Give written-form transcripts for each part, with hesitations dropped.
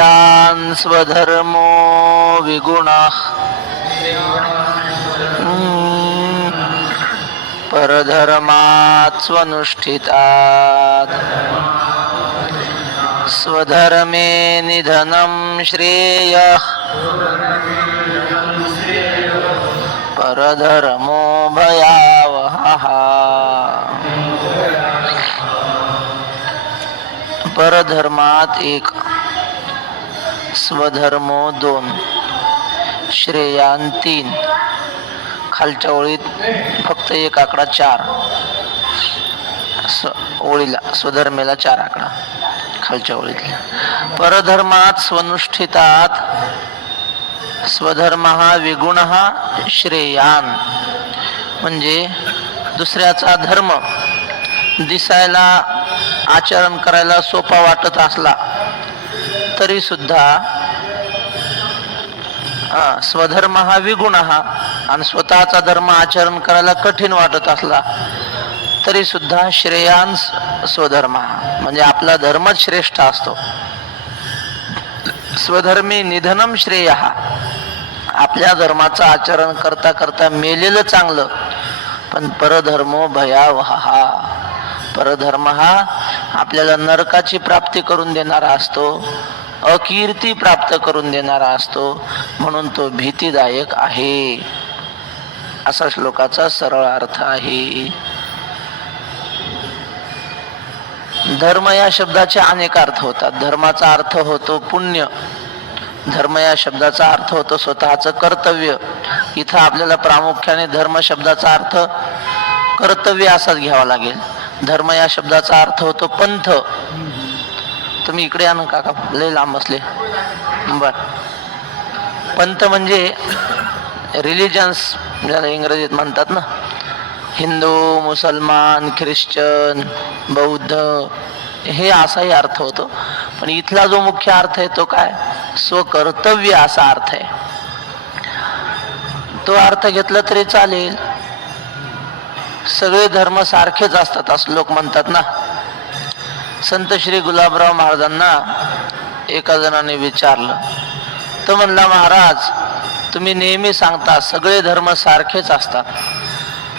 श्रेयान् स्वधर्मो विगुणः परधर्मात् स्वनुष्ठितात् स्वधर्मे निधनं श्रेयः परधर्मो भयावहः। परधर्मात 1, स्वधर्मो 2, श्रेयान 3, खालच्या ओळीत फक्त 1 आकडा 4, ओळीला स्वधर्मेला 4 आकडा खालच्या ओळीत. परधर्मात स्वनुष्ठितात स्वधर्म हा विगुण हा श्रेयान, म्हणजे दुसऱ्याचा धर्म दिसायला आचरण करायला सोपा वाटत असला तरी सुद्धा स्वधर्म हा विगुण हा, आणि स्वतःचा धर्म आचरण करायला कठीण वाटत असला तरी सुद्धा श्रेयान स्वधर्म हा, म्हणजे आपला धर्मच श्रेष्ठ असतो. स्वधर्मी निधनम श्रेय हा, आपल्या धर्माचं आचरण करता करता मेलेलं चांगलं. पण परधर्मो भयावह हा, परधर्म हा आपल्याला नरकाची प्राप्ती करून देणारा असतो, अकीर्ती प्राप्त करून देणारा असतो, म्हणून तो भीतीदायक आहे, असा श्लोकाचा सरळ अर्थ आहे. धर्म या शब्दाचे अनेक अर्थ होतात. धर्माचा अर्थ होतो पुण्य, धर्म या शब्दाचा अर्थ होतो स्वतःचं कर्तव्य. इथं आपल्याला प्रामुख्याने धर्म शब्दाचा अर्थ कर्तव्य असाच घ्यावा लागेल. धर्म या शब्दाचा अर्थ होतो पंथ. तुम्ही इकडे या ना काका, लय लांब बसले. बर, पंथ म्हणजे रिलिजन्स ज्याला इंग्रजीत म्हणतात ना, हिंदू, मुसलमान, ख्रिश्चन, बौद्ध, हे असाही अर्थ होतो. पण इथला जो मुख्य अर्थ आहे तो काय, स्वकर्तव्य असा अर्थ आहे. तो अर्थ घेतला तरी चालेल. सगळे धर्म सारखेच असतात असं लोक म्हणतात ना. संत श्री गुलाबराव महाराजांना एका जणाने विचारलं, तो म्हणला, महाराज तुम्ही नेहमी सांगता सगळे धर्म सारखेच असतात,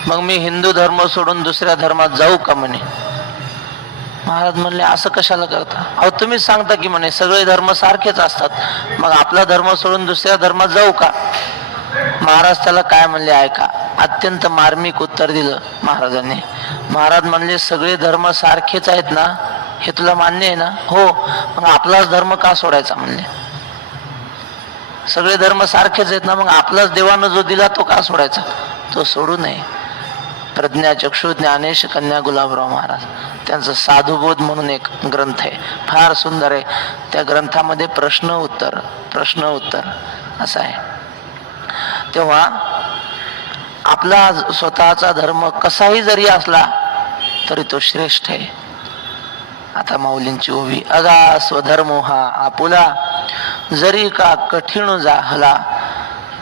मग मी हिंदू धर्म सोडून दुसऱ्या धर्मात जाऊ का म्हणे. महाराज म्हणले, असं कशाला करता. अहो तुम्हीच सांगता की म्हणे सगळे धर्म सारखेच असतात, मग आपला धर्म सोडून दुसऱ्या धर्मात जाऊ का. महाराज त्याला काय म्हणले ऐका, अत्यंत मार्मिक उत्तर दिलं महाराजांनी. महाराज म्हणले, सगळे धर्म सारखेच आहेत ना, हे तुला मान्य आहे ना. हो, मग आपलाच धर्म का सोडायचा म्हणले. सगळे धर्म सारखेच आहेत ना, मग आपलाच देवानं जो दिला तो का सोडायचा, तो सोडू नये. प्रज्ञाचक्षु ज्ञानेश कन्या गुलाबराव महाराज, त्यांचं साधुबोध म्हणून एक ग्रंथ आहे, फार सुंदर आहे. त्या ग्रंथामध्ये प्रश्न उत्तर असं आहे. तेव्हा आपला स्वतःचा धर्म कसाही जरी असला तरी तो श्रेष्ठ आहे. आता माऊलींची ओवी, अगा स्वधर्मो हा आपुला, जरी का कठीण झाला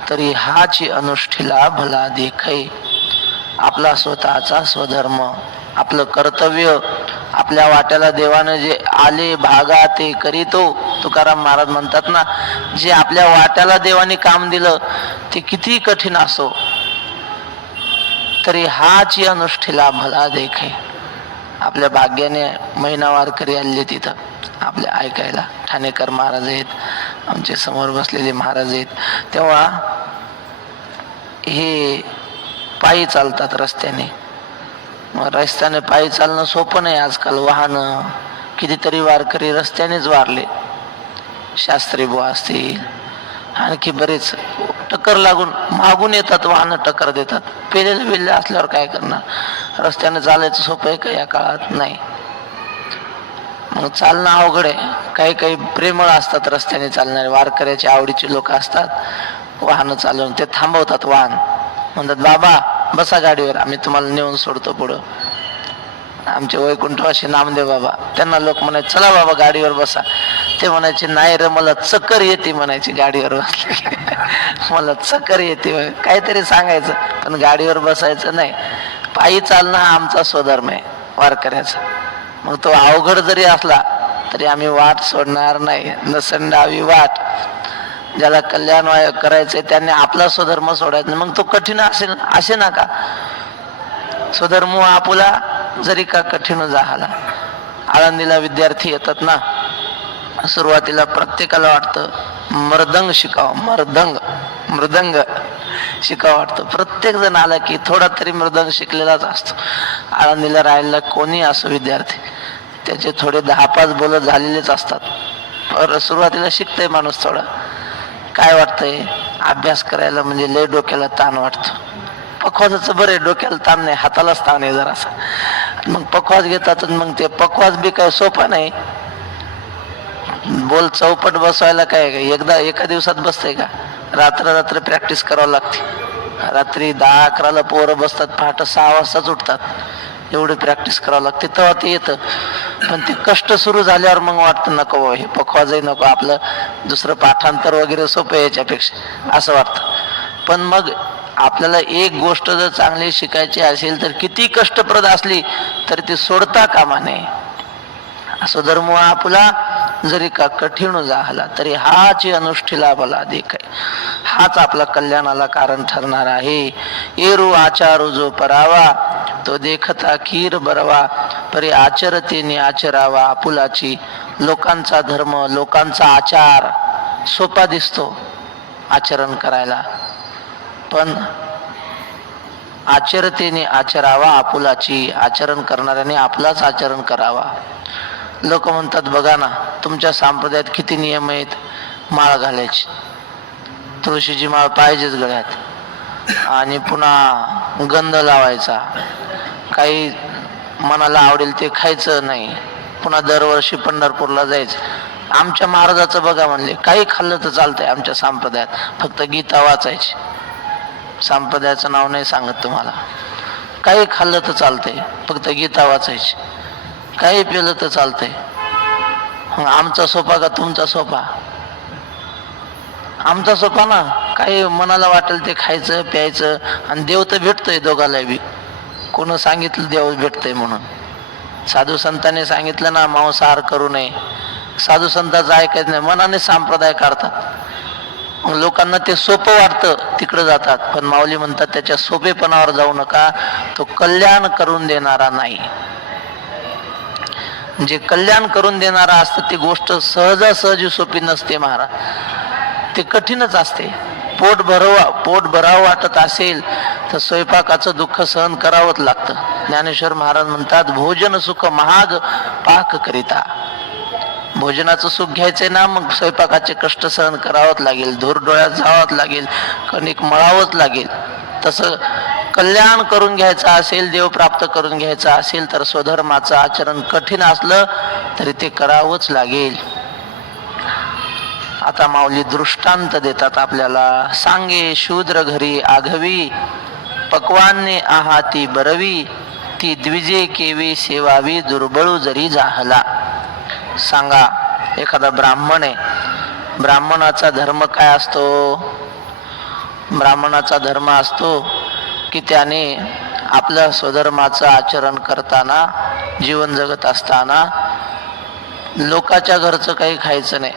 तरी हाची अनुष्ठीला भला देखै. आपला स्वतःचा स्वधर्म, आपलं कर्तव्य, आपल्या वाट्याला देवानं जे आले भागा ते करीतो. तुकाराम महाराज म्हणतात ना, जे आपल्या वाट्याला देवाने काम दिलं ते किती कठीण असो तरी हाची अनुष्ठीला भला देखै. आपल्या भाग्याने महिना वारकरी आले तिथं आपल्या ऐकायला. ठाणेकर महाराज आहेत, आमचे समोर बसलेले महाराज आहेत. तेव्हा हे पायी चालतात रस्त्याने. मग रस्त्याने पायी चालणं सोपं नाही आजकाल, वाहनं. कितीतरी वारकरी रस्त्यानेच वारले. शास्त्री बुवा असतील, आणखी बरेच टक्कर लागून मागून येतात, वाहनं टक्कर देतात. पेलेले असल्यावर काय करणार. रस्त्याने चालायचं सोपं आहे का या काळात, नाही. मग चालणं अवघड आहे. काही काही प्रेमळ असतात रस्त्याने चालणारे, वारकऱ्याच्या आवडीचे लोक असतात. वाहनं चालवून ते थांबवतात वाहन, म्हणतात बाबा बसा गाडीवर, आम्ही तुम्हाला नेऊन सोडतो पुढं. आमचे वैकुंठवासी नामदेव बाबा, त्यांना लोक म्हणायचे चला बाबा गाडीवर बसा. ते म्हणायचे नाही रे, मला चक्कर येते म्हणायची गाडीवर बसले. मला चक्कर येते, काहीतरी सांगायचं, पण गाडीवर बसायचं नाही. पायी चालणं हा आमचा स्वधर्म आहे वारकऱ्याचा. मग तो अवघड जरी असला तरी आम्ही वाट सोडणार नाही. नसंडावी वाट. ज्याला कल्याण करायचंय त्यांनी आपला स्वधर्म सोडायचा. मग तो कठीण असेल असे नका. स्वधर्म आपुला जरी का कठीण झाला. आळंदीला विद्यार्थी येतात ना, सुरुवातीला प्रत्येकाला वाटतं मृदंग शिकावं, मृदंग शिकावं वाटतं. प्रत्येक जण आला की थोडा तरी मृदंग शिकलेलाच असतो. आळंदीला राहिलेला कोणी असो विद्यार्थी, त्याचे थोडे 10-5 बोल झालेलेच असतात. सुरुवातीला शिकतंय माणूस थोडा. काय वाटतंय, अभ्यास करायला म्हणजे लय डोक्याला ताण वाटतो. पखवाजाचं बरं आहे, डोक्याला ताण नाही, हातालाच ताण आहे जरासा. मग पखवाज घेतात. मग ते पखवाज बी काय सोपा नाही. बोल चौपट बसवायला काय एकदा एका दिवसात बसतंय का? रात्र प्रॅक्टिस करावं लागते. रात्री 10-11ला पोरं बसतात, पहाटे 6 वाजताच उठतात. एवढी प्रॅक्टिस करावं लागते तेव्हा ते येतं. पण ते कष्ट सुरू झाल्यावर मग वाटतं नको हे पखवाजही नको, आपलं दुसरं पाठांतर वगैरे सोपं याच्यापेक्षा असं वाटतं. पण मग आपल्याला एक गोष्ट जर चांगली शिकायची असेल तर किती कष्टप्रद असली तरी ती सोडता कामा नये. असं धर्म आपुला जरी का कठीण झाला तरी हाच अनुष्ठीला बला देखाय. हाच आपला कल्याणाला कारण ठरणार आहे. एरू आचारू जो परावा तो देखता कीर बरवा, परी आचरतेने आचरावा आपुलाची. लोकांचा धर्म, लोकांचा आचार सोपा दिसतो आचरण करायला, पण आचरतेने आचरावा आपुलाची. आचरण करणाऱ्याने आपलाच आचरण करावा. लोक म्हणतात बघा ना, तुमच्या संप्रदायात किती नियम आहेत. माळ घालायची, तुळशीची माळ पाहिजेच गळ्यात, आणि पुन्हा गंध लावायचा, काही मनाला आवडेल ते खायचं नाही, पुन्हा दरवर्षी पंढरपूरला जायचं. आमच्या महाराजाचं बघा म्हणले, काही खाल्लं तर चालतंय आमच्या संप्रदायात, फक्त गीता वाचायची. संप्रदायाचं नाव नाही सांगत तुम्हाला. काही खाल्लं तर चालतंय, फक्त गीता वाचायची. काही पिलं तर चालतंय. आमचा सोपा का तुमचा सोपा? आमचा सोपा ना. काही मनाला वाटेल ते खायचं प्यायचं, आणि देव तर भेटतोय दोघाला बी. कोण सांगितलं देव भेटतंय म्हणून? साधू संतांनी सांगितलं ना मांसाहार करू नये. साधू संतांचं ऐकायचं नाही, मनाने संप्रदाय काढतात. लोकांना ते सोपं वाटतं तिकडं जातात. पण माऊली म्हणतात त्याच्या सोपेपणावर जाऊ नका, तो कल्याण करून देणारा नाही. जे कल्याण करून देणारा असतं ती गोष्ट सहजासहजी सोपी नसते महाराज, ते कठीणच असते. पोट भरावं वाटत असेल तर स्वयंपाकाचं दुःख सहन करावंच लागतं. ज्ञानेश्वर महाराज म्हणतात भोजन सुख महाग पाक करिता. भोजनाचं सुख घ्यायचंय ना, मग स्वयंपाकाचे कष्ट सहन करावंच लागेल, धूर डोळ्यात जावंच लागेल, कणिक मळावंच लागेल. तसं कल्याण करून घ्यायचं असेल, देव प्राप्त करून घ्यायचं असेल तर स्वधर्माचं आचरण कठीण असलं तरी ते करावंच लागेल. आता माऊली दृष्टांत देतात आपल्याला. सांगे शूद्र घरी आघवी, पक्वान्ने आहाती बरवी, ती द्विजे केवी सेवावी दुर्बळू जरी जाहला. सांगा, एखादा ब्राह्मण आहे, ब्राह्मणाचा धर्म काय असतो? ब्राह्मणाचा धर्म असतो की त्याने आपल्या स्वधर्माचं आचरण करताना, जीवन जगत असताना लोकाच्या घरचं काही खायचं नाही,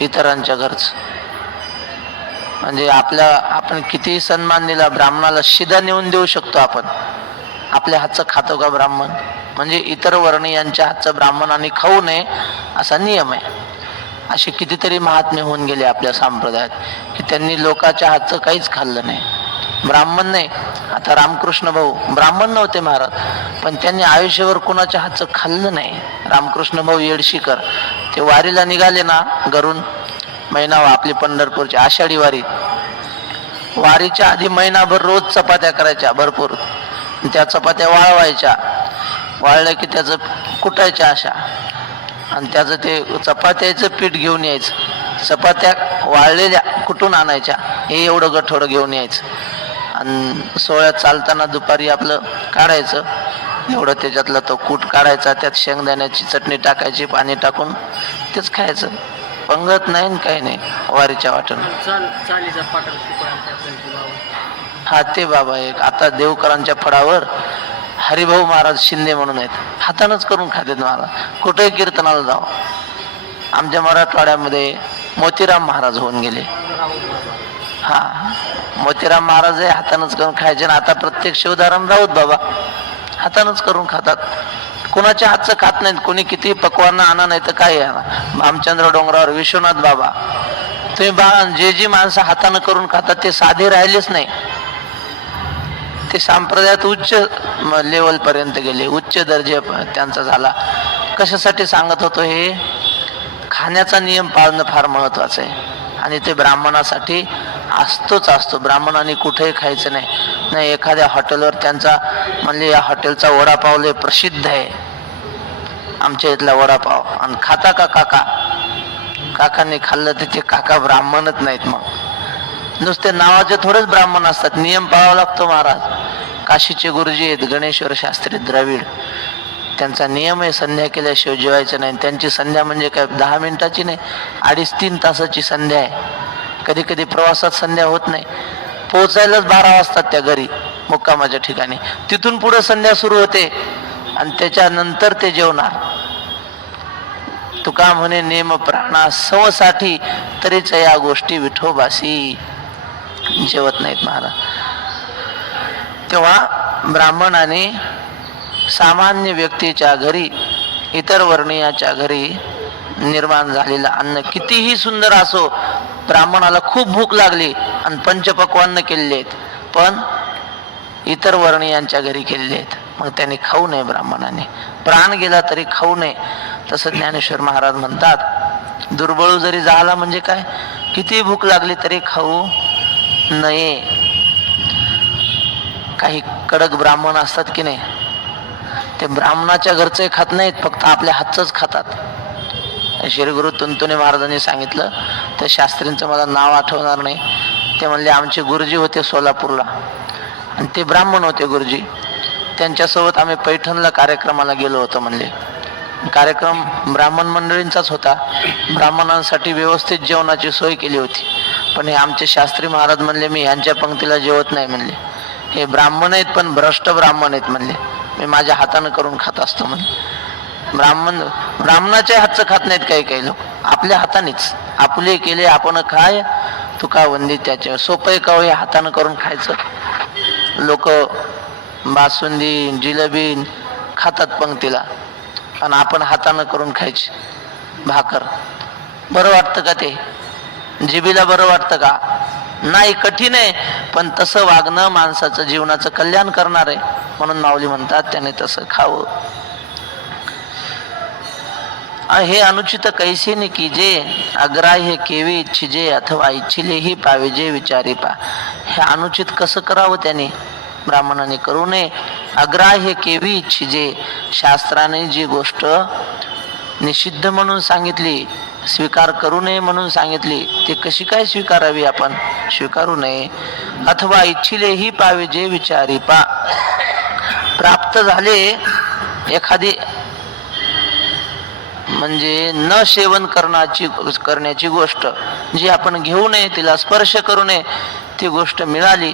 इतरांच्या घरचं. म्हणजे आपण किती सन्मान दिला ब्राह्मणाला, शिदा नेऊन देऊ शकतो आपण. आपल्या हातचं खातो का ब्राह्मण? म्हणजे इतर वर्णीयांच्या हातचं ब्राह्मणाने खाऊ नये असा नियम आहे. असे कितीतरी महात्मे होऊन गेले आपल्या संप्रदायात की त्यांनी लोकाच्या हातचं काहीच खाल्लं नाही. ब्राह्मण नाही, आता रामकृष्ण भाऊ ब्राह्मण नव्हते महाराज, पण त्यांनी आयुष्यभर कुणाच्या हातचं खाल्लं नाही. रामकृष्ण भाऊ येडशीकर ते वारीला निघाले ना घरून, महिना आपली पंढरपूरची आषाढी वारी, वारीच्या आधी महिनाभर रोज चपात्या करायच्या भरपूर. त्या चपात्या वाळवायच्या, वाळल्या की त्याचं कुटायच्या अशा, आणि त्याचं ते चपात्याचं पीठ घेऊन यायचं. चपात्या वाळलेल्या कुठून आणायच्या, हे एवढं गठोडं घेऊन यायचं. आणि सोहळ्यात चालताना दुपारी आपलं काढायचं, एवढं त्याच्यातला तो कूट काढायचा, त्यात शेंगदाण्याची चटणी टाकायची, पाणी टाकून तेच खायचं. पंगत नाही काही नाही वारीच्या वाटेनं. हा ते बाबा एक आता देवकरांच्या फळावर हरिभाऊ महाराज शिंदे म्हणून आहेत, हातानच करून खातात महाराज. कुठेही कीर्तनाला जाऊ. आमच्या मराठवाड्यामध्ये मोतीराम महाराज होऊन गेले. हा, मोतीराम महाराज आहे, हातानच करून खायचे. आणि आता प्रत्येक शिवधाराम राऊत बाबा हातानच करून खातात. कोणाच्या हातचं खात नाहीत. कोणी किती पकवान आणा, नाही तर काय आणा. भामचंद्र डोंगरावर विश्वनाथ बाबा, तुम्ही जी माणसं हातानं करून खातात ते साधे राहिलेच नाही. ते संप्रदायात उच्च लेवल पर्यंत गेले, उच्च दर्जा त्यांचा झाला. कशासाठी सांगत होतो? हे खाण्याचा नियम पाळणं फार महत्वाचं आहे. आणि ते ब्राह्मणासाठी असतोच असतो. ब्राह्मणाने कुठेही खायचं नाही. एखाद्या हॉटेलवर त्यांचा म्हणले या हॉटेलचा वडापाव लय प्रसिद्ध आहे, आमच्या इथला वडापाव. आणि खाता का काका? काकांनी खाल्लं तर ते काका ब्राह्मणच नाहीत. मग नुसते नावाचे थोडेच ब्राह्मण असतात. नियम पाळावा लागतो महाराज. काशीचे गुरुजी आहेत गणेश्वर शास्त्री द्रविड, त्यांचा नियम आहे संध्या केल्याशिवाय जेवायचं नाही. त्यांची संध्या म्हणजे काय 10 मिनिटाची नाही, 2.5-3 तासाची संध्या आहे. कधी कधी प्रवासात संध्या होत नाही. पोहोचायलाच 12 वाजतात त्या घरी मुक्कामाच्या ठिकाणी. तिथून पुढे संध्या सुरू होते आणि त्याच्यानंतर ते जेवणार. तुका म्हणे नेम प्राणा सवसाठी, तरीच या गोष्टी विठोबासी. जेवत नाहीत महाराज. तेव्हा ब्राह्मणाने सामान्य व्यक्तीच्या घरी, इतर वर्णीयाच्या घरी निर्माण झालेलं अन्न कितीही सुंदर असो, ब्राह्मणाला खूप भूक लागली आणि पंचपक्वान्न केलेले आहेत, पण इतर वर्णीयांच्या घरी केलेले आहेत, मग त्याने खाऊ नये. ब्राह्मणाने प्राण गेला तरी खाऊ नये. तसं ज्ञानेश्वर महाराज म्हणतात, दुर्बळू जरी झाला म्हणजे काय, किती भूक लागली तरी खाऊ नये. काही कडक ब्राह्मण असतात की नाही, ते ब्राह्मणाच्या घरचे खात नाहीत, फक्त आपल्या हातचंच खातात. श्री गुरु तुंतुने महाराजांनी सांगितलं, त्या शास्त्रींचं मला नाव आठवणार नाही. ते म्हणले आमचे गुरुजी होते सोलापूरला आणि ते ब्राह्मण होते गुरुजी. त्यांच्यासोबत आम्ही पैठणला कार्यक्रमाला गेलो होतो. म्हणले कार्यक्रम ब्राह्मण मंडळींचाच होता. ब्राह्मणांसाठी व्यवस्थित जेवणाची सोय केली होती. पण हे आमचे शास्त्री महाराज म्हणले मी यांच्या पंक्तीला जेवत नाही. म्हणले हे ब्राह्मण आहेत पण भ्रष्ट ब्राह्मण आहेत. म्हणले मी माझ्या हातानं करून खात असतो. म्हणले ब्राह्मणाच्या हातचं खात नाहीत काही काही लोक, आपल्या हातानेच. आपुले केले आपण खाय, तुका वंदी त्याच्या. सोपं का हे हातानं करून खायचं. लोक बासुंदी जिलेबी खातात पंक्तीला आणि आपण हातानं करून खायची. भाकर बरं वाटतं का? ते जिबीला बरं वाटतं का? नाही, कठीण आहे. पण तसं वागणं माणसाचं जीवनाचं कल्याण करणार आहे. म्हणून माऊली म्हणतात त्याने तसं खावं. हे अनुचित कैसे ने कीजे, अग्राह्य केवी इच्छिजे, अथवा इच्छिले ही पावेजे विचारी पा. हे अनुचित कसं करावं त्याने? ब्राह्मणाने करू नये. अग्राह्य केवी इच्छिजे, शास्त्राने जी गोष्ट निषिद्ध म्हणून सांगितली, स्वीकार करू नये म्हणून सांगितली, ते कशी काय स्वीकारावी? आपण स्वीकारू नये. अथवा इच्छिले ही पावेजे विचारी पा. प्राप्त झाले एखादी म्हणजे न सेवन करण्याची गोष्ट जी आपण घेऊ नये, तिला स्पर्श करू नये, ती गोष्ट मिळाली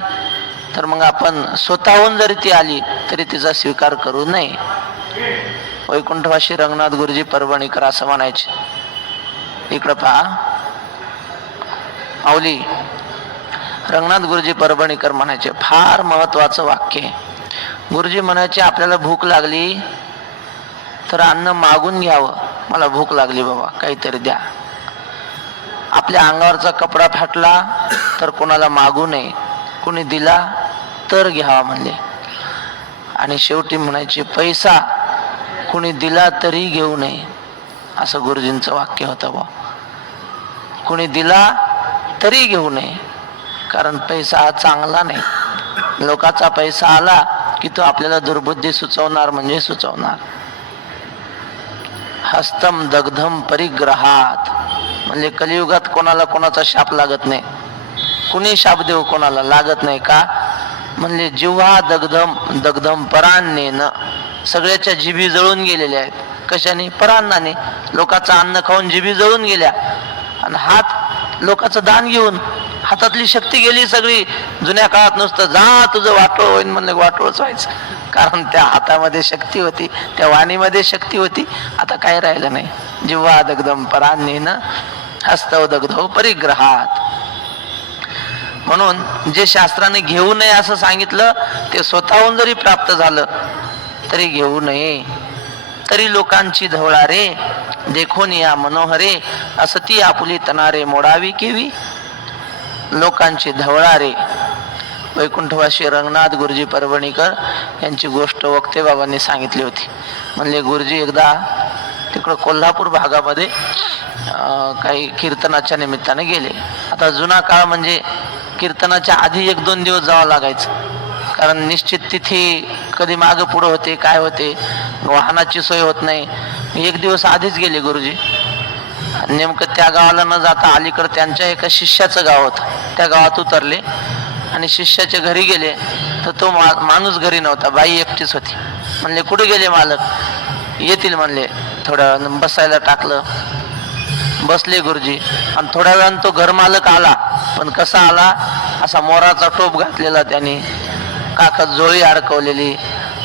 तर मग आपण स्वतःहून जरी ती आली तरी तिचा स्वीकार करू नये. वैकुंठवासी रंगनाथ गुरुजी परभणीकर असं म्हणायचे. इकडं पहा माऊली, रंगनाथ गुरुजी परभणीकर म्हणायचे, फार महत्वाचं वाक्य. गुरुजी म्हणायचे आपल्याला भूक लागली तर अन्न मागून घ्यावं. मला भूक लागली बाबा, काहीतरी द्या. आपल्या अंगावरचा कपडा फाटला तर कोणाला मागू नये, कोणी दिला तर घ्यावा म्हणले. आणि शेवटी म्हणायचे पैसा कोणी दिला तरी घेऊ नये, असं गुरुजींचं वाक्य होतं बा. कोणी दिला तरी घेऊ नये, कारण पैसा हा चांगला नाही. लोकाचा पैसा आला की तो आपल्याला दुर्बुद्धी सुचवणार म्हणजे सुचवणार. हस्तम दग्धम परिग्रहात म्हणजे कलियुगात कोणाला कोणाचा शाप लागत नाही. कुणी शाप देऊ कोणाला लागत नाही. का म्हणले जिव्हा दग्धम परान्नेन, सगळ्याच्या जिभी जळून गेलेल्या आहेत. कशाने? परान्नाने. लोकांचं अन्न खाऊन जिभी जळून गेल्या. आणि हात लोकांचं दान घेऊन हातातली शक्ती गेली सगळी. जुन्या काळात नुसतं जा तुझं वाटोळ होईन म्हणलं वाटोळच व्हायचं. कारण त्या हातामध्ये शक्ती होती, त्या वाणीमध्ये शक्ती होती. आता काय राहिलं नाही. जिव्हा दग्धम परान्नेन हस्तौ दग्धौ परिग्रहात. म्हणून जे शास्त्राने घेऊ नये असं सांगितलं ते स्वतःहून जरी प्राप्त झालं तरी घेऊ नये. तरी लोकांची धवळारे देखोन या मनोहरे असती आपुली तनारे मोडावी केवी. लोकांची धवळारे वैकुंठवासी रंगनाथ गुरुजी परभणीकर यांची गोष्ट वक्ते बाबांनी सांगितली होती. म्हणले गुरुजी एकदा तिकडं कोल्हापूर भागामध्ये काही कीर्तनाच्या निमित्ताने गेले. आता जुना काळ म्हणजे कीर्तनाच्या आधी 1-2 दिवस जावं लागायचं, कारण निश्चित तिथी कधी मागं पुढं होते, काय होते, वाहनाची सोय होत नाही. 1 दिवस आधीच गेले गुरुजी. नेमकं त्या गावाला न जाता अलीकडं त्यांच्या एका शिष्याचं गाव होतं, त्या गावात उतरले आणि शिष्याच्या घरी गेले तर तो माणूस घरी नव्हता, बाई एकटीच होती. म्हणले कुठे गेले मालक? येतील म्हणले. थोड्या वेळानं बसायला टाकलं, बसले गुरुजी. आणि थोड्या वेळानं तो घरमालक आला. पण कसा आला? असा मोराचा टोप घातलेला त्याने, काखात जोळी अडकवलेली,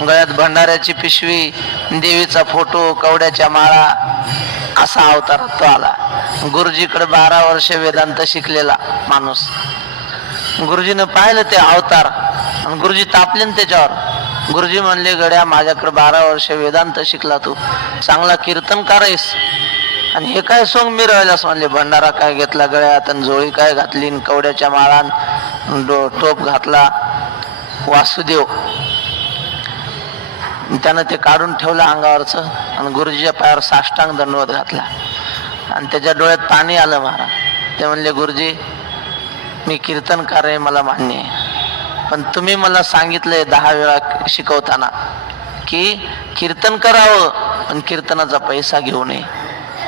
गळ्यात भंडाऱ्याची पिशवी, देवीचा फोटो, कवड्याच्या माळा, असा अवतारात तो आला. गुरुजीकडे 12 वर्ष वेदांत शिकलेला माणूस. गुरुजीनं पाहिलं ते अवतार आणि गुरुजी तापले त्याच्यावर. गुरुजी म्हणले, गड्या माझ्याकडे 12 वर्ष वेदांत शिकला, तू चांगला कीर्तनकार आहेस आणि हे काय सोंग मिरवायलास? म्हणले, भंडारा काय घेतला गळ्यात आणि जोळी काय घातली, कवड्याच्या माळान टोप घातला. वासुदेव त्यानं ते काढून ठेवलं अंगावरचं आणि गुरुजीच्या पायावर साष्टांग दंडवत घातला आणि त्याच्या डोळ्यात पाणी आलं महाराज. ते म्हणले, गुरुजी मी कीर्तनकार आहे, मला मान्य आहे, पण तुम्ही मला सांगितलंय 10 वेळा शिकवताना की कीर्तन करावं पण कीर्तनाचा पैसा घेऊ नये.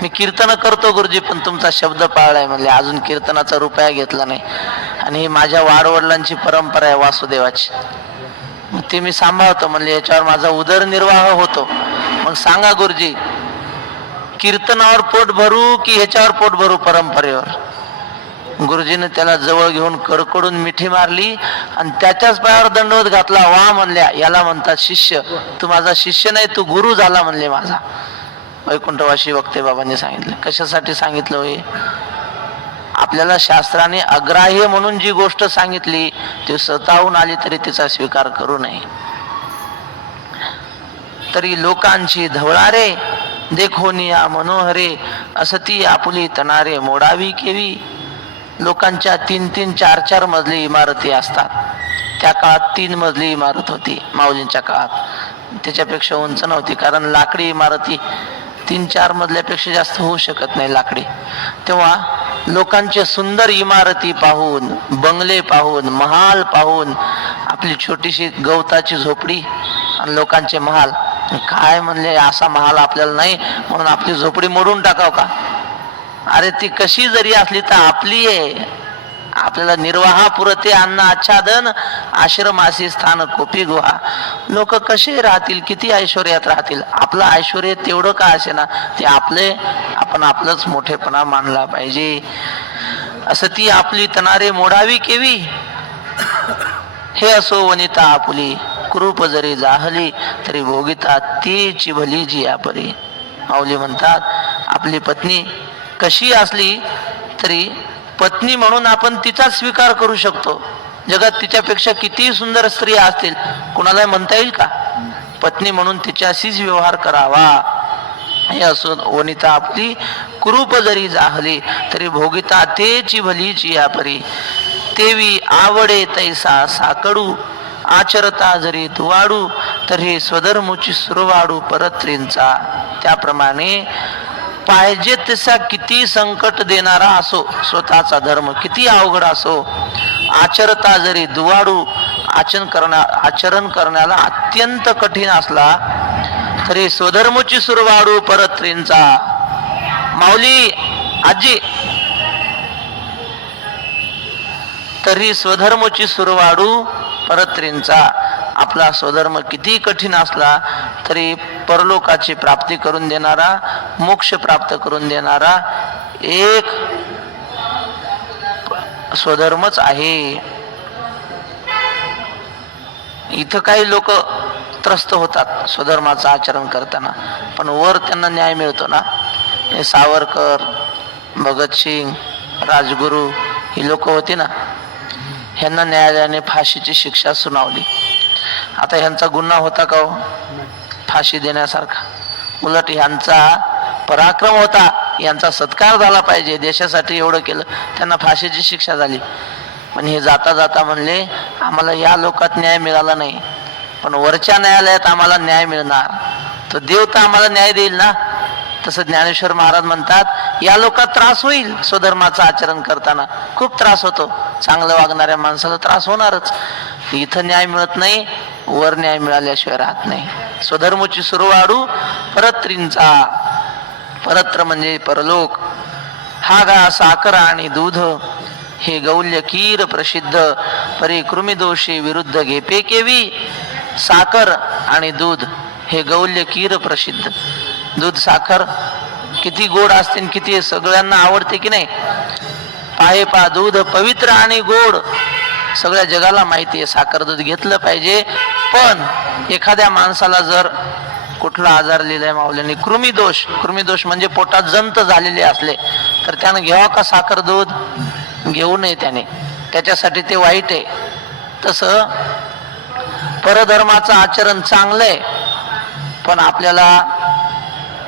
मी कीर्तन करतो गुरुजी, पण तुमचा शब्द पाळलाय. म्हणले, अजून कीर्तनाचा रुपया घेतला नाही आणि ही माझ्या वाडवडिलांची परंपरा आहे वासुदेवाची, ते मी सांभाळतो. म्हणले, याच्यावर माझा उदरनिर्वाह होतो. मग सांगा गुरुजी, कीर्तनावर पोट भरू की ह्याच्यावर पोट भरू, परंपरेवर? गुरुजीने त्याला जवळ घेऊन कडकडून मिठी मारली आणि त्याच्याच पायावर दंडवत घातला. वा म्हणल्या, याला म्हणतात शिष्य. तू माझा शिष्य नाही, तू गुरु झाला म्हणले माझा. वैकुंठवासी वक्ते बाबांनी सांगितलं. कशासाठी सांगितलं होय? आपल्याला शास्त्राने अग्राह्य म्हणून जी गोष्ट सांगितली ती स्वतःहून आली तरी तिचा स्वीकार करू नये. तरी लोकांची धवळारे देखोनिया मनोहरे असती आपुली तनारे मोडावी केवी. लोकांच्या 3-3, 4-4 मजली इमारती असतात. त्या काळात 3 मजली इमारत होती माऊलींच्या काळात, त्याच्यापेक्षा उंच नव्हती, कारण लाकडी इमारती 3-4 मजल्यापेक्षा जास्त होऊ शकत नाही लाकडी. तेव्हा लोकांचे सुंदर इमारती पाहून, बंगले पाहून, महाल पाहून, आपली छोटीशी गवताची झोपडी आणि लोकांचे महाल, काय म्हणले असा महाल आपल्याला नाही म्हणून आपली झोपडी मोडून टाकाव का? अरे ती कशी जरी असली तर आपली आहे. आपल्याला निर्वाहा पुरते अन्न आच्छादन आश्रमासी स्थान कोपी गुहा. लोक कसे राहतील, किती ऐश्वर्यात राहतील, आपलं ऐश्वर्य तेवढं का असे ना, ते आपले, आपण आपलंच मोठेपणा मानला पाहिजे. असं ती आपली तनारे मोडावी केवी. हे असो वनिता आपुली कुरूप जरी जाहली तरी भोगिता तीची भली जी यापरी. माऊली म्हणतात, आपली पत्नी कशी असली तरी पत्नी म्हणून आपण तिचा स्वीकार करू शकतो. जगात तिच्यापेक्षा किती सुंदर स्त्रिया असतील, कुणाला म्हणता येईल का? पत्नी म्हणून तिच्याशीच व्यवहार करावा. हे असो वनिता आपली कुरूप जरी जाहली तरी भोगिता तेची भलीची यापरी. तेवी आवडे तैसा साकडू आचरता जरी तुवाडू तरी स्वधर्मची सुरवाडू परत्रींचा. त्याप्रमाणे पाहिजे तसा किती संकट देणारा असो, स्वतःचा धर्म किती अवघड असो, आचरता जरी दुवाडू, आचरण करण्याला अत्यंत कठीण असला तरी स्वधर्मची सुरवाडू परत्रींचा. माऊली आजी, तरी स्वधर्मची सुरवाडू परत्रींचा. आपला स्वधर्म किती कठीण असला तरी परलोकाची प्राप्ती करून देणारा, मोक्ष प्राप्त करून देणारा एक स्वधर्मच आहे. इथं काही लोक त्रस्त होतात स्वधर्माचं आचरण करताना, पण वर त्यांना न्याय मिळतो ना. हे सावरकर, भगतसिंग, राजगुरू ही लोक होती ना, ह्यांना न्यायालयाने फाशीची शिक्षा सुनावली. आता ह्यांचा गुन्हा होता का हो फाशी देण्यासारखा? उलट ह्यांचा पराक्रम होता, यांचा सत्कार झाला पाहिजे. देशासाठी एवढं केलं, त्यांना फाशीची शिक्षा झाली. पण हे जाता जाता म्हणले आम्हाला या लोकात न्याय मिळाला नाही, पण वरच्या न्यायालयात आम्हाला न्याय मिळणार. तर देव तर आम्हाला न्याय देईल ना. तसं ज्ञानेश्वर महाराज म्हणतात या लोकात त्रास होईल. स्वधर्माचं आचरण करताना खूप त्रास होतो. चांगलं वागणाऱ्या माणसाला त्रास होणारच. इथं न्याय मिळत नाही, वर न्याय मिळाल्याशिवाय राहत नाही. स्वधर्माची सुरवाडू परत्रींचा, परत्र म्हणजे परलोक. हा गा साखर आणि दूध हे गौल्य कीर प्रसिद्ध, परी कृमिदोषी विरुद्ध घेपे केवी. साखर आणि दूध हे गौल्य कीर प्रसिद्ध. दूध साखर किती गोड असते, किती सगळ्यांना आवडते की नाही. पाहे पा दूध पवित्र आणि गोड, सगळ्या जगाला माहिती आहे साखर दूध घेतलं पाहिजे. पण एखाद्या माणसाला जर कुठला आजार लिहिलाय माऊल्यांनी, कृमिदोष, कृमिदोष म्हणजे पोटात जंत झालेले असले तर त्यानं घ्यावा का साखर दूध? घेऊ नये त्याने, त्याच्यासाठी ते वाईट आहे. तसं परधर्माचं आचरण चांगलं आहे, पण आपल्याला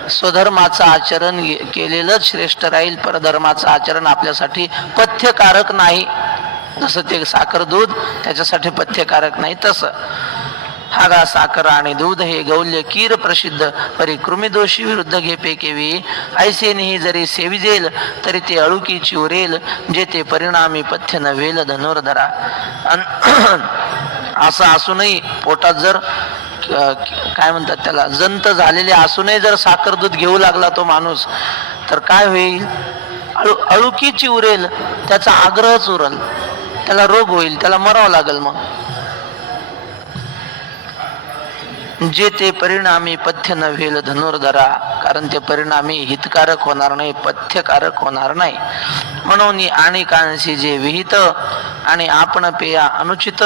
स्वधर्माचं आचरण केलेलंच श्रेष्ठ राहील. परधर्माचं आचरण आपल्यासाठी पथ्यकारक नाही. जसं ते साखर दूध त्याच्यासाठी पथ्यकारक नाही, तसं हा गा साखर आणि दूध हे गौल्य कीर प्रसिद्ध, परी कृमिदोषी विरुद्ध घेपे केवी. ऐसे नाही जरी सेविजेल तरी ते अळुकीची उरेल, जे ते परिणामी पथ्य नव्हेल धनुर्धरा. असं असूनही पोटात जर काय म्हणतात त्याला जंत झालेले असूनही जर साखर दूध घेऊ लागला तो माणूस, तर काय होईल? अळुकीची उरेल, त्याचा आग्रहच उरल, त्याला रोग होईल, त्याला मरावं लागल. मग जे ते परिणामी पथ्य नव्हेल धनुर्धरा, कारण ते परिणामी हितकारक होणार नाही, पथ्यकारक होणार नाही. म्हणून आणिकांशी जे विहित आणि आपण पेया अनुचित,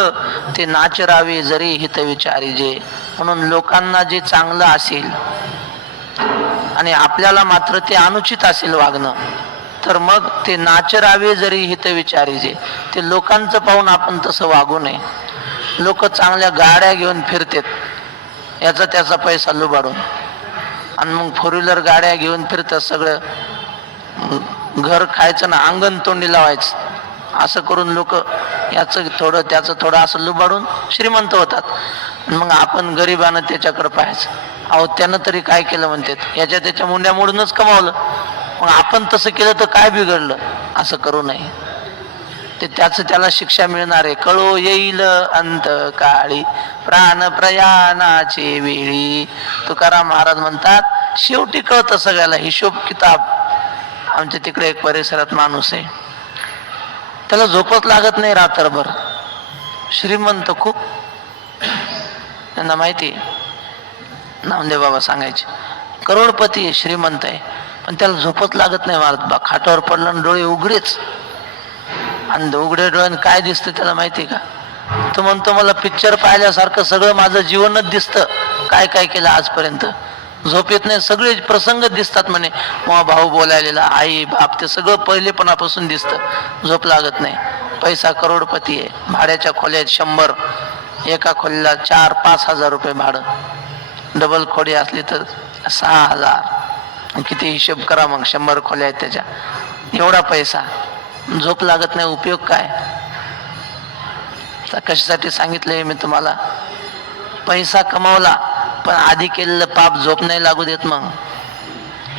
ते नाचरावे जरी हित विचारी जे. म्हणून लोकांना जे चांगलं असेल आणि आपल्याला मात्र ते अनुचित असेल वागणं, तर मग ते नाचरावे जरी हित विचारी जे. ते लोकांचं पाहून आपण तसं वागू नये. लोक चांगल्या गाड्या घेऊन फिरतात, याचा त्याचा पैसा लुबाडून, आणि मग फोर व्हीलर गाड्या घेऊन फिरतात, सगळं घर खायचं ना अंगण तोंडी लावायचं, असं करून लोक याचं थोडं त्याचं थोडं असं लुबाडून श्रीमंत होतात. मग आपण गरिबानं त्याच्याकडे पाहायचं, अहो त्यानं तरी काय केलं म्हणतात, याच्या त्याच्या मुंड्या मोडूनच कमावलं, मग आपण तसं केलं तर काय बिघडलं? असं करू नये. ते त्याचं त्याला शिक्षा मिळणार आहे. कळो येईल अंत काळी, प्राण प्रयाणाचे वेळी. तुकाराम महाराज म्हणतात शेवटी कळतं सगळ्याला. हिशोब किताब. आमच्या तिकडे एक परिसरात माणूस आहे, त्याला झोपच लागत नाही रात्रभर. श्रीमंत खूप, त्यांना माहिती आहे, नामदेव बाबा सांगायचे, करोडपती आहे, श्रीमंत आहे, पण त्याला झोपच लागत नाही. महाराज खाटावर पडलं, डोळे उघडेच, आणि उघडे डोळ्याने काय दिसतं त्याला माहिती का? तो म्हणतो मला पिक्चर पाहिल्यासारखं सगळं माझं जीवनच दिसतं, काय काय केलं आजपर्यंत. झोप येत नाही, सगळे प्रसंग दिसतात म्हणे. मग भाऊ बोलायला, आई बाप, ते सगळं पहिलेपणापासून दिसतं, झोप लागत नाही. पैसा करोडपती आहे, भाड्याच्या खोल्यात 100, एका खोलीला 4-5 हजार रुपये भाडं, डबल खोडी असली तर 6,000. किती हिशोब करा मग, 100 खोल्या आहेत त्याच्या, एवढा पैसा, झोप लागत नाही. उपयोग काय? कशासाठी सांगितलंय मी तुम्हाला? पैसा कमावला पण आधी केलेलं पाप झोप नाही लागू देत. मग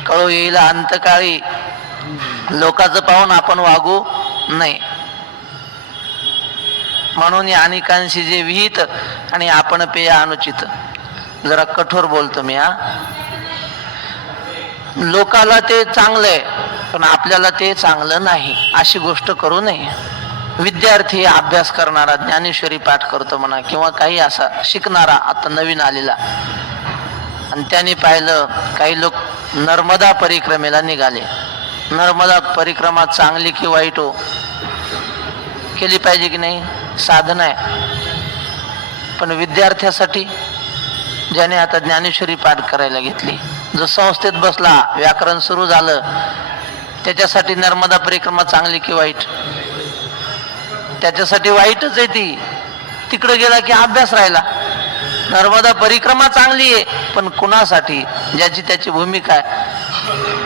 कळो येईल अंतकाळी, लोकांचं पाहून आपण वागू नाही. म्हणून अनेकांशी जे विहित आणि आपण पेया अनुचित. जरा कठोर बोलतो मी हा. लोकाला ते चांगलंय पण आपल्याला ते चांगलं नाही, अशी गोष्ट करू नये. विद्यार्थी अभ्यास करणारा, ज्ञानेश्वरी पाठ करतो म्हणा किंवा काही असा शिकणारा आता नवीन आलेला, आणि त्याने पाहिलं काही लोक नर्मदा परिक्रमेला निघाले. नर्मदा परिक्रमा चांगली की वाईट हो, केली पाहिजे की नाही? साधन आहे, पण विद्यार्थ्यासाठी ज्याने आता ज्ञानेश्वरी पाठ करायला घेतली, जो संस्थेत बसला, व्याकरण सुरू झालं, त्याच्यासाठी नर्मदा परिक्रमा चांगली की वाईट? त्याच्यासाठी वाईटच आहे ती. तिकडे गेला की अभ्यास राहिला. नर्मदा परिक्रमा चांगली आहे, पण कुणासाठी? ज्याची त्याची भूमिका आहे.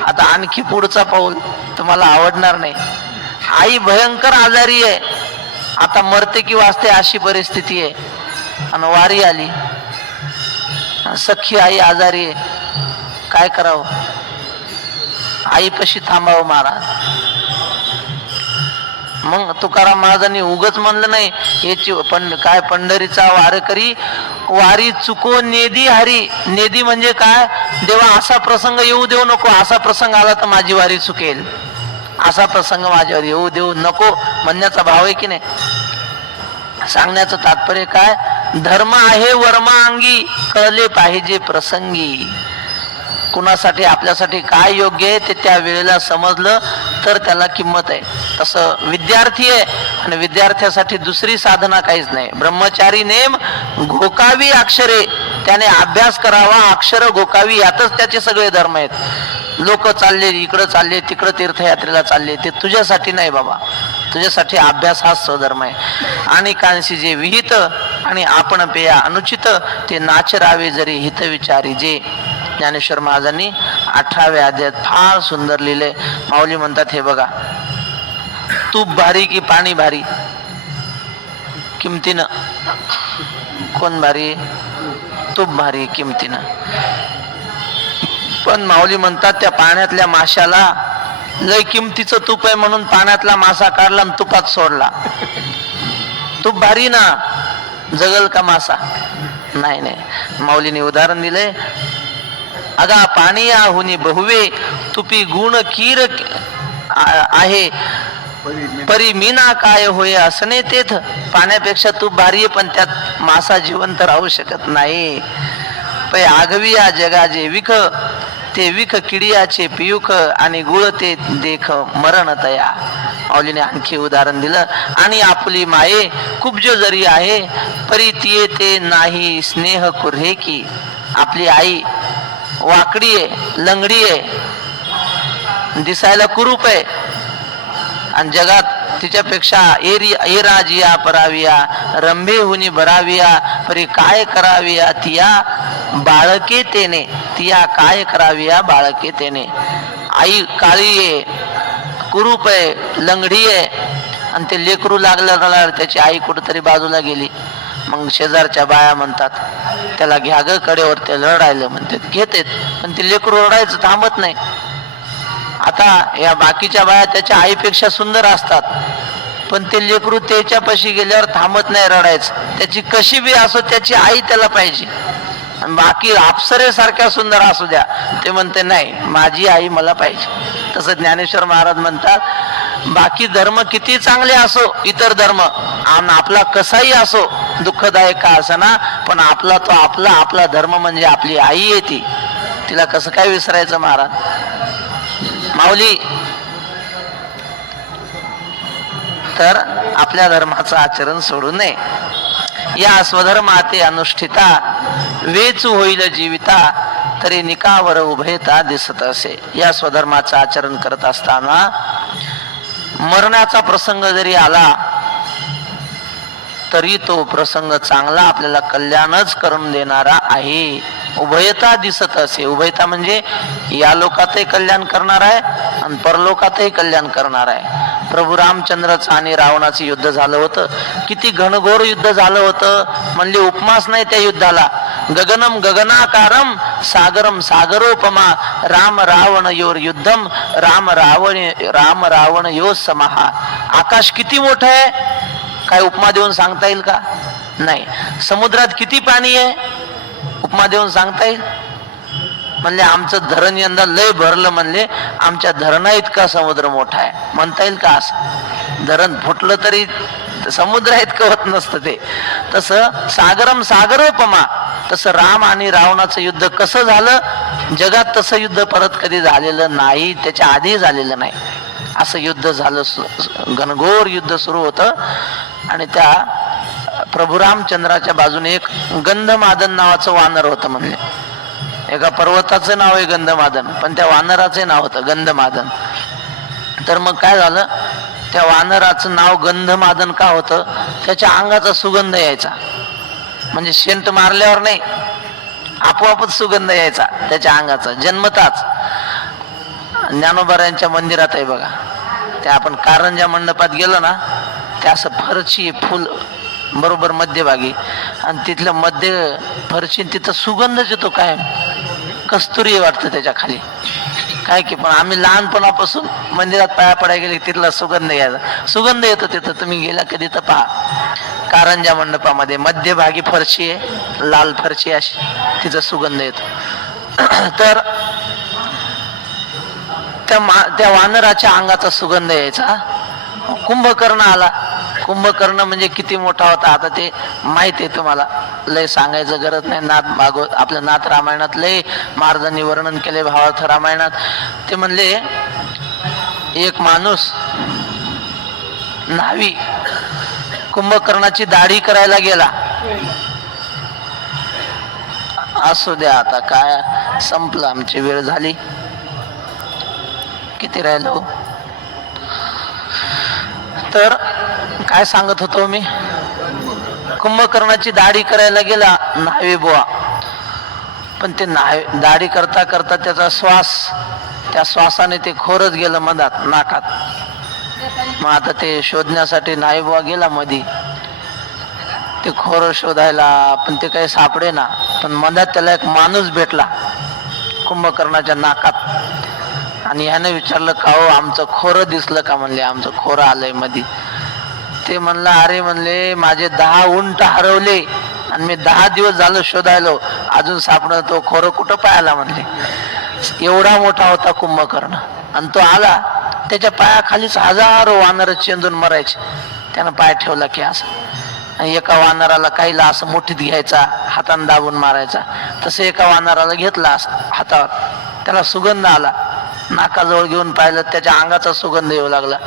आता आणखी पुढचा पाऊल तुम्हाला आवडणार नाही. आई भयंकर आजारी आहे, आता मरते की वाचते अशी परिस्थिती आहे, आणि वारी आली. सख्खी आई आजारी आहे, काय करावं? आईपाशी थांबावं महाराज. मग तुकाराम महाराजांनी उगच म्हणलं नाही, याची काय पंढरीचा वारकरी वारी चुको नेदी हरी. नेदी म्हणजे काय? देवा असा प्रसंग येऊ देऊ नको, असा प्रसंग आला तर माझी वारी चुकेल, असा प्रसंग माझ्यावर येऊ देऊ नको म्हणण्याचा भाव आहे की नाही? सांगण्याचं तात्पर्य काय? धर्म आहे वर्मा अंगी, कळले पाहिजे प्रसंगी. कुणासाठी आपल्यासाठी काय योग्य आहे ते त्या वेळेला समजलं तर त्याला किंमत आहे. तसं विद्यार्थी आहे, आणि विद्यार्थ्यासाठी दुसरी साधना काहीच नाही. ब्रह्मचारी नेम घोकावी अक्षरे, त्याने अभ्यास करावा, अक्षर घोकावी, यातच त्याचे सगळे धर्म आहेत. लोक चालले इकडं, चालले तिकडं, तीर्थयात्रेला चालले, ते तुझ्यासाठी नाही बाबा. तुझ्यासाठी अभ्यास हाच स्वधर्म आहे. आणि कांशी जे विहित आणि आपण पेया अनुचित, ते नाचरावे जरी हित विचारी. जे ज्ञानेश्वर महाराजांनी 18व्या अध्यायात फार सुंदर लिहिले. माऊली म्हणतात, हे बघा, तूप भारी की पाणी भारी? किमतीनं. कोण भारी? तूप भारी किमतीनं. पण माऊली म्हणतात, त्या पाण्यातल्या माशाला लय किमतीचं तूप आहे म्हणून पाण्यातला मासा काढला आणि तुपात सोडला. तूप भारी ना, जगल का मासा? नाही नाही. माऊलीने उदाहरण दिलंय, अगा पाणी आहुनी बहुवे, तुपी गुण कीर आहे, परी मीना काय होय असणे तेथ. पाण्यापेक्षा तूप भारी आहे, पण त्यात मासा जिवंत राहू शकत नाही. पै आगवी या जगाचे विख, ते विख किडियाचे पियुख, आणि गुळ ते देख मरण तया. माऊलीने आणखी उदाहरण दिलं. आणि आपली माये कुब्ज जरी आहे, परी तिये ते नाही स्नेह कुर्हे की. आपली आई वाकडी आहे, लंगडी आहे, दिसायला कुरूप आहे, आणि जगात तिच्यापेक्षा एराजिया पराविया, रंभे हुनी भराविया, परी काय कराविया तिया बाळके तेने. तिया काय कराविया बाळके तेने. आई काळी आहे, कुरूप आहे, लंगडी आहे, आणि ते लेकरू लागलं, त्याची आई कुठेतरी बाजूला गेली. मग शेजारच्या बाया म्हणतात, त्याला घ्या ग कडेवर, ते रडायला म्हणतात. घेतेत, पण ते लेकरू रडायचं थांबत नाही. आता या बाकीच्या बाया त्याच्या आईपेक्षा सुंदर असतात, पण ते लेकरू त्याच्यापाशी गेल्यावर थांबत नाही रडायचं. त्याची कशी बी असो, त्याची आई त्याला पाहिजे. बाकी अप्सरेसारख्या सुंदर असू द्या, ते म्हणते नाही, माझी आई मला पाहिजे. तसं ज्ञानेश्वर महाराज म्हणतात, बाकी धर्म किती चांगले असो, इतर धर्म आपला कसाही असो, दुःखदायक का असना, पण आपला तो आपला धर्म म्हणजे आपली आई आहे. ती तिला कसं काय विसरायचं महाराज? माऊली तर आपल्या धर्माचं आचरण सोडू नये. या स्वधर्माते अनुष्ठिता, वेचू होईल जीविता, तरी निकावर उभयता दिसत असे. या स्वधर्माचं आचरण करत असताना मरणाचा प्रसंग जरी आला तरी तो प्रसंग चांगला, आपल्याला कल्याणच करून देणारा आहे. उभयता दिसत असे. उभयता म्हणजे या लोकातही कल्याण करणार आहे आणि परलोकातही कल्याण करणार आहे. प्रभू रामचंद्रचं आणि रावणाचं युद्ध झालं होतं. किती घनघोर युद्ध झालं होतं, म्हणले उपमास नाही त्या युद्धाला. गगनम गगनाकारम सागरम सागरोपमा, राम रावण योर युद्धम, राम रावण यो समाहा. आकाश किती मोठं आहे, काय उपमा देऊन सांगता येईल का? नाही. समुद्रात किती पाणी आहे, उपमा देऊन सांगता येईल? म्हणले आमचं धरण यंदा लय भरलं, म्हणले आमच्या धरणा इतका समुद्र मोठा आहे, म्हणता येईल का? असं धरण फुटलं तरी समुद्र इतकं होत नसतं ते. तसं सागरम सागरोपमा, तसं राम आणि रावणाचं युद्ध कसं झालं, जगात तसं युद्ध परत कधी झालेलं नाही, त्याच्या आधी झालेलं नाही. असं युद्ध झालं, घनघोर युद्ध सुरू होतं. आणि त्या प्रभू रामचंद्राच्या बाजूने एक गंधमादन नावाचं वानर होतं. म्हणले एका पर्वताचं नाव आहे गंधमादन, पण त्या वानराचे नाव होतं गंधमादन. तर मग काय झालं, त्या वानराचं नाव गंधमादन का होतं, त्याच्या अंगाचा सुगंध यायचा. म्हणजे शेंट मारल्यावर नाही, आपोआपच सुगंध यायचा त्याच्या अंगाचा जन्मताच. ज्ञानोबारायांच्या मंदिरात आहे बघा, त्या आपण कारंजा मंडपात गेलो ना, त्या असं फरची फुल बरोबर मध्यभागी, आणि तिथलं मध्य फरची, तिथं सुगंधच येतो काय, कस्तुरी वाटतं त्याच्या खाली काय की. पण आम्ही लहानपणापासून मंदिरात पाया पडायला गेले, तिथला सुगंध यायचा, सुगंध येतो तिथं. तुम्ही गेला कधी तर पहा, कारंजा मंडपामध्ये मध्यभागी फरशी आहे, लाल फरशी अशी, तिचा सुगंध येतो. तर त्या वानराच्या अंगाचा सुगंध यायचा. कुंभकर्ण आला. कुंभकर्ण म्हणजे किती मोठा होता आता ते माहित आहे तुम्हाला, लय सांगायचं गरज नाही. नाथ भागवत आपल्या नाथ रामायणात लय महाराजांनी वर्णन केले, भावार्थ रामायणात. ते म्हणले एक माणूस न्हावी कुंभकर्णाची दाढी करायला गेला. असू द्या, आता काय संपलं, आमची वेळ झाली. किती राहिलो, तर काय सांगत होतो मी, कुंभकर्णाची दाढी करायला गेला न्हावी बुवा. पण ते दाढी करता करता त्याचा श्वास, त्या श्वासाने ते खोरच गेलं मधात नाकात. मग आता ते शोधण्यासाठी न्हावी बुवा गेला मधी, ते खोर शोधायला, पण ते काही सापडे ना. पण मधात त्याला एक माणूस भेटला कुंभकर्णाच्या नाकात, आणि ह्याने विचारलं का हो आमचं खोरं दिसलं का. म्हणले आमचं खोरं आलंय मधी. ते म्हणलं अरे म्हणले माझे 10 उंट हरवले आणि मी 10 दिवस झालं शोधायलो, अजून सापडलं, तो खोरं कुठं पाहायला. म्हणले एवढा मोठा होता कुंभकर्ण, आणि तो आला, त्याच्या पायाखालीच हजारो वानर चेंदून मरायचे. त्यानं पाय ठेवला की असं, आणि एका वानराला काहीला असं मुठीत घ्यायचा, हातानं दाबून मारायचा. तसं एका वानराला घेतला हातावर, त्याला सुगंध आला. नाकाजवळ घेऊन पाहिलं, त्याच्या अंगाचा सुगंध येऊ लागला.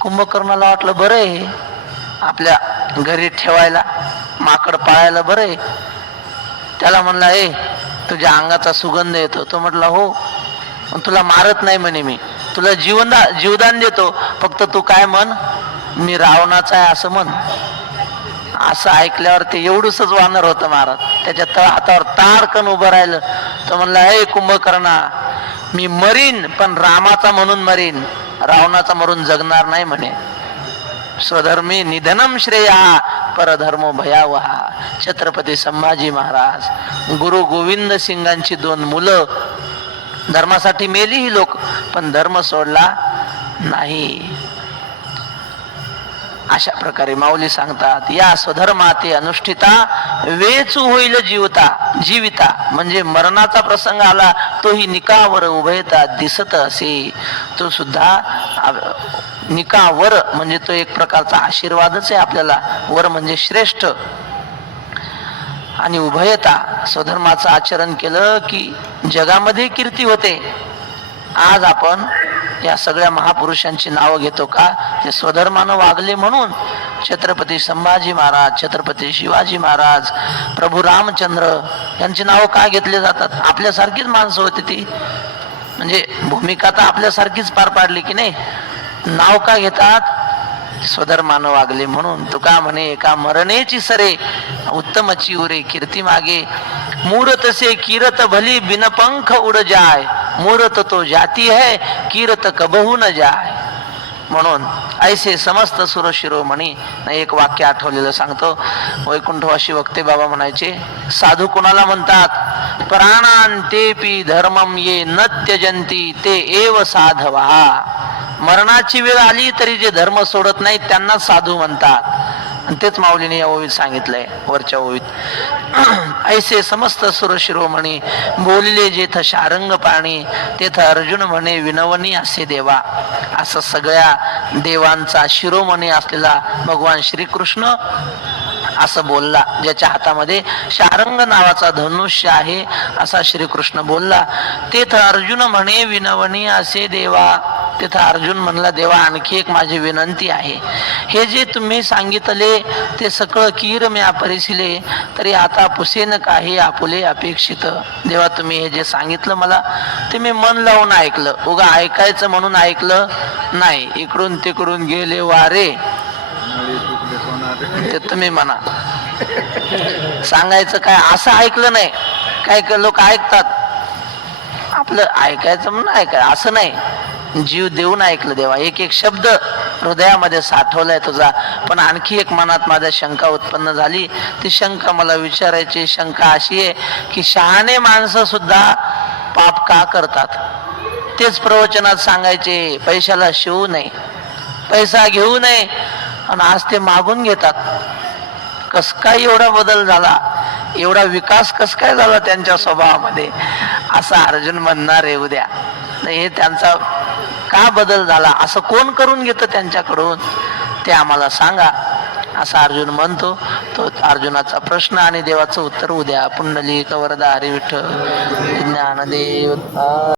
कुंभकर्णाला वाटलं बरं आहे, आपल्या घरी ठेवायला, माकड पाळायला बरं आहे. त्याला म्हणला ए तुझ्या अंगाचा सुगंध येतो. तो म्हटला हो, तुला मारत नाही म्हणे, मी तुला जीवदान देतो, फक्त तू काय म्हण, मी रावणाचा आहे असं म्हण. असं ऐकल्यावर ते एवढूसच वानर होतं महाराज, त्याच्या हातावर तारकन उभं राहिलं. तो म्हणला हे कुंभकर्णा, मी मरीन पण रामाचा म्हणून मरीन, रावणाचा मरून जगणार नाही म्हणे. स्वधर्मी निधनम श्रेया परधर्मो भयावहा. छत्रपती संभाजी महाराज, गुरु गोविंद सिंगांची 2 मुलं धर्मासाठी मेली ही लोक, पण धर्म सोडला नाही. अशा प्रकारे माऊली सांगतात, या स्वधर्माते अनुष्ठिता वेचू होईल जीविता. म्हणजे मरणाचा प्रसंग आला तोही निकावर उभयता दिसत असे. तो सुद्धा निकावर म्हणजे तो एक प्रकारचा आशीर्वादच आहे आपल्याला. वर म्हणजे श्रेष्ठ, आणि उभयता स्वधर्माचं आचरण केलं की जगामध्ये कीर्ती होते. आज आपण या सगळ्या महापुरुषांची नावं घेतो का, ते स्वधर्मानं वागले म्हणून. छत्रपती संभाजी महाराज, छत्रपती शिवाजी महाराज, प्रभू रामचंद्र यांची नावं का घेतले जातात. आपल्यासारखीच माणसं होती ती, म्हणजे भूमिका तर आपल्यासारखीच पार पाडली की नाही. नाव का घेतात, स्वधर्मानं वागले म्हणून. तुका म्हणे एका मरणेची सरे, उत्तमची उरे कीर्ती मागे. मूरत से कीरत भली बिनपंख उड जाय, मूरत तो जाती है कीरत कबहू न जाय. म्हणून ऐसे समस्त सुर शिरोमणी. एक वाक्य आठवलेलं सांगतो. वैकुंठवासी वक्ते बाबा म्हणायचे, साधू कोणाला म्हणतात, प्राणांतेपी धर्मम ये न त्यजंती ते एव साधवा. मरणाची वेळ आली तरी जे धर्म सोडत नाही त्यांना साधू म्हणतात. आणि तेच माऊलीने या ओवीत सांगितलंय, वरच्या ओवीत. ऐसे समस्त सुर शिरोमणी, बोलले जेथ शारंग पाणी, तेथ अर्जुन म्हणे विनवणी असे देवा. असं सगळ्या देवांचा शिरोमणी असलेला भगवान श्रीकृष्ण असं बोलला. ज्याच्या हातामध्ये शारंग नावाचा धनुष्य आहे असा श्रीकृष्ण बोलला. तेथ अर्जुन म्हणे विनवणी असे देवा. तिथं अर्जुन म्हणला, देवा आणखी एक माझी विनंती आहे, हे जे तुम्ही सांगितले ते सगळं कीर म्या परिशिले, तरी आता पुसेन काही आपुले अपेक्षित. देवा तुम्ही हे जे सांगितलं मला ते मी मन लावून ऐकलं, उगा ऐकायचं म्हणून ऐकलं नाही. इकडून तिकडून गेले वारे ते तुम्ही म्हणा, सांगायचं काय असं ऐकलं नाही. काय लोक ऐकतात, आपलं ऐकायचं म्हणून ऐकाय असं नाही, जीव देऊन ऐकलं. देवा एक एक शब्द हृदयामध्ये साठवलाय तुझा, पण आणखी एक मनात माझ्या शंका उत्पन्न झाली. ती शंका मला विचारायची. शंका अशी आहे की शहाणे माणसं सुद्धा पाप का करतात? तेच प्रवचनात सांगायचे, पैशाला शिवू नये, पैसा घेऊ नये, आणि आज ते मागून घेतात. कस काय एवढा बदल झाला, एवढा विकास कस काय झाला त्यांच्या स्वभावामध्ये, असं अर्जुन म्हणणार आहे उद्या. हे त्यांचा का बदल झाला, असं कोण करून घेतं त्यांच्याकडून, ते आम्हाला सांगा, असं अर्जुन म्हणतो. तो अर्जुनाचा प्रश्न आणि देवाचं उत्तर उद्या. पुंडलिक वरदा हरी विठ्ठल ज्ञानदेव.